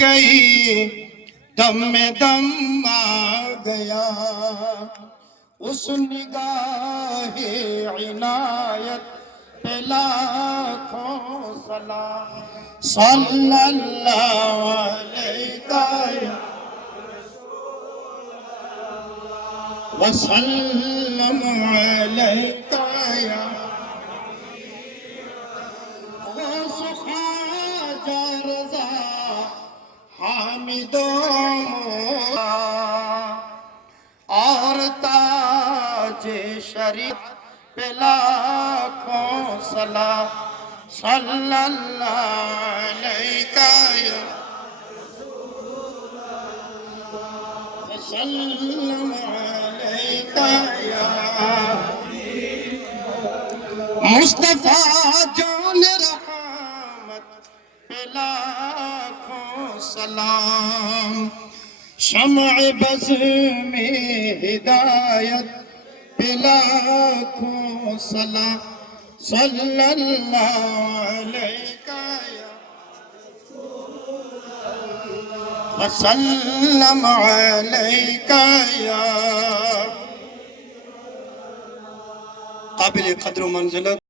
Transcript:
گئی دم میں دم آ گیا اس نگاہ عنایت پہ لاکھوں سلام صلی اللہ علیہ وسلم علیک یا غوث خواجہ رضا حامد اور تاج شریف پہ لاکھوں سلام صلی اللہ علیک یا وسلم علیک یا مصطفیٰ جان رحمت پہ لاکھوں سلام شمع بز میں ہدایت پہ لاکھوں سلام صلی اللہ علیک یا وسلم علیک یا قابل قدر و منزلت